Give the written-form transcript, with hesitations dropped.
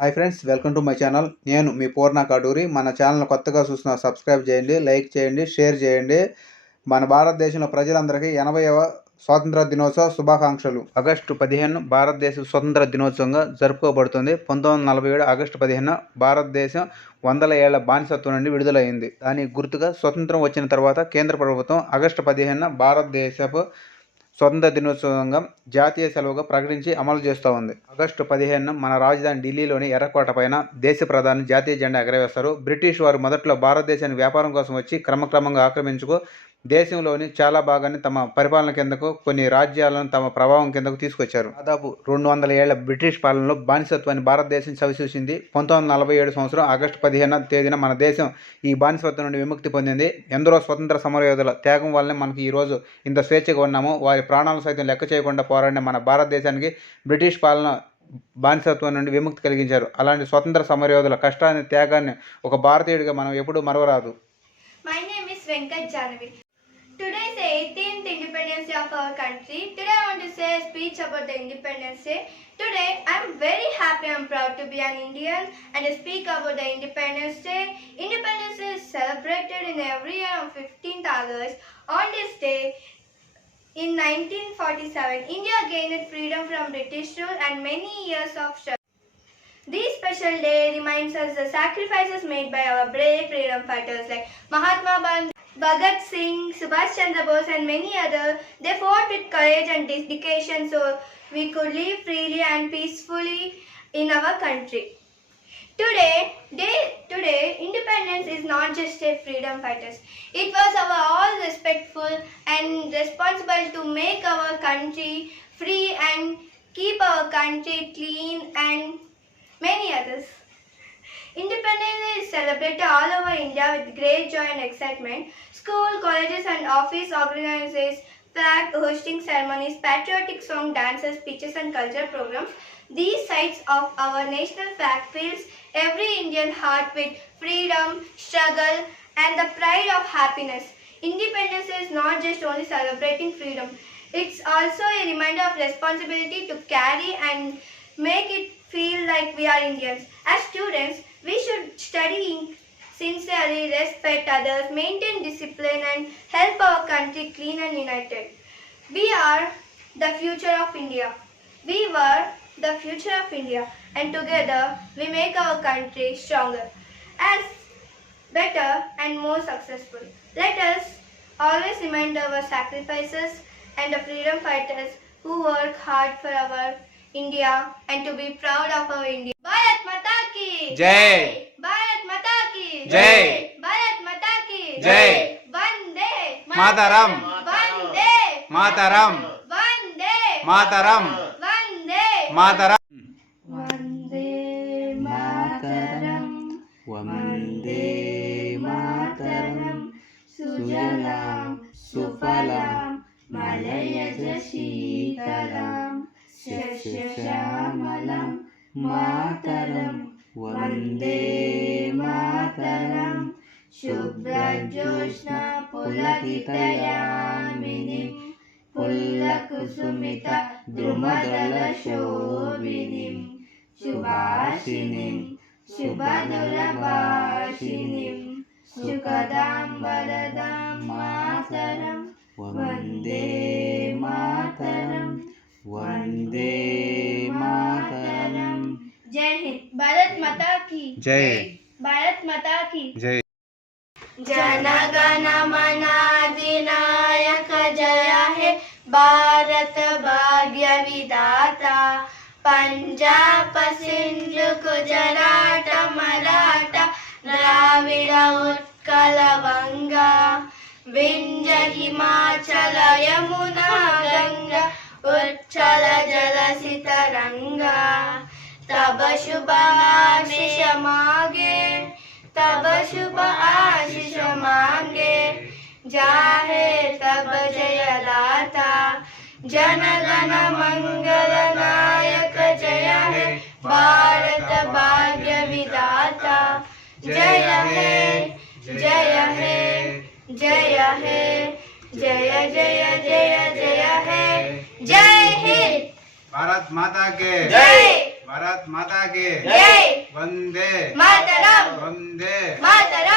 Hi friends, welcome to my channel. నేను మీ పూర్ణ కాటూరి. మన ఛానల్ కొత్తగా చూస్తున్న సబ్స్క్రైబ్ చేయండి, లైక్ చేయండి, షేర్ చేయండి. మన భారతదేశంలో ప్రజలందరికీ 80వ స్వాతంత్ర దినోత్సవ శుభాకాంక్షలు. ఆగస్టు 15 భారతదేశ స్వతంత్ర దినోత్సవంగా జరుపుకోబడుతుంది. 1947 ఆగస్టు 15 భారతదేశం 100 ఏళ్ల బానిసత్వం నుండి విడుదలైంది. దానికి గుర్తుగా స్వతంత్రం వచ్చిన తర్వాత కేంద్ర ప్రభుత్వం ఆగస్టు 15 భారతదేశపు స్వతంత్ర దినోత్సవంగా జాతీయ సెలవుగా ప్రకటించి అమలు చేస్తూ ఉంది. ఆగస్టు 15 మన రాజధాని ఢిల్లీలోని ఎర్రకోట పైన దేశ ప్రధాని జాతీయ జెండా ఎగరవేస్తారు. బ్రిటిష్ వారు మొదట్లో భారతదేశాన్ని వ్యాపారం కోసం వచ్చి క్రమక్రమంగా ఆక్రమించుకు దేశంలోని చాలా భాగాన్ని తమ పరిపాలన కిందకు, కొన్ని రాజ్యాలను తమ ప్రభావం కిందకు తీసుకొచ్చారు. దాదాపు 200 ఏళ్ల బ్రిటిష్ పాలనలో బానిసత్వాన్ని భారతదేశం చవిచూసింది. 1947 సంవత్సరం ఆగస్టు 15 తేదీన మన దేశం ఈ బానిసత్వం నుండి విముక్తి పొందింది. ఎందరో స్వతంత్ర సమరయోధుల త్యాగం వల్లనే మనకి ఈరోజు ఇంత స్వేచ్ఛగా ఉన్నాము. వారి ప్రాణాలను సైతం లెక్క చేయకుండా పోరాడిన మన భారతదేశానికి బ్రిటిష్ పాలన బానిసత్వం నుండి విముక్తి కలిగించారు. అలాంటి స్వతంత్ర సమరయోధుల కష్టాన్ని, త్యాగాన్ని ఒక భారతీయుడిగా మనం ఎప్పుడూ మరవరాదు. My name is Venkat Janavi. Today is the 18th Independence Day of our country. Today I want to say a speech about the Independence Day. Today I am very happy and proud to be an Indian and to speak about the Independence Day. Independence Day is celebrated in every year on 15th August. On this day, in 1947, India gained freedom from British rule and many years of struggle. This special day reminds us the sacrifices made by our brave freedom fighters like Mahatma Gandhi, Bhagat Singh, Subhash Chandra Bose and many others. They fought with courage and dedication so we could live freely and peacefully in our country. Today, independence is not just a freedom fighters. It was our all respectful and responsible to make our country free and keep our country clean and many others. Independence Day is celebrated all over India with great joy and excitement. School, colleges and office organizes flag hosting ceremonies, patriotic song, dances, speeches and cultural programs. These sides of our national flag fills every Indian heart with freedom, struggle and the pride of happiness. Independence Day is not just only celebrating freedom. It's also a reminder of responsibility to carry and make it feel like we are Indians. As students, we should study sincerely, respect others, maintain discipline and help our country clean and united. We are the future of India. We were the future of India and together we make our country stronger, as better and more successful. Let us always remind our sacrifices and the freedom fighters who work hard for our India and to be proud of our India. Bharat Mata ki Jai. Bharat Mata ki Jai. Bharat Mata ki Jai. Vande Mataram. Vande Mataram. Vande Mataram. Vande Mataram. Vande Mataram Vande Mataram. Sujalam Sufalam Malayaj Sheetalam Shashamalam Mataram Vande Mataram Shubhrajoshna Pulakitayamini Pullakusumita Drumadala Shobhinim Shubhashinim Shubhadurabhashinim Shukadam Varadam Mataram Vande Mataram Vande Mataram. Jai Hind. Bharat Mata ki Jai. Bharat Mata ki Jai. जनगण मन अधिनायक जय हे भारत भाग्य विधाता पंजाब सिंध गुजरात मराठा द्राविड़ उत्कल गंगा विंध्य हिमाचल यमुना गंगा उच्चल जलसि तरंगा तब शुभ आशीष मांगे तब शुभ आशीष मांगे जाहे तब जय दाता जनगण मंगल नायक जय हे भारत भाग्य विधाता जय हे जय हे जय हे जय जय जय जय हे जय हिंद. भारत माता के जय. भारत माता की जय वंदे मातरम वंदे मातरम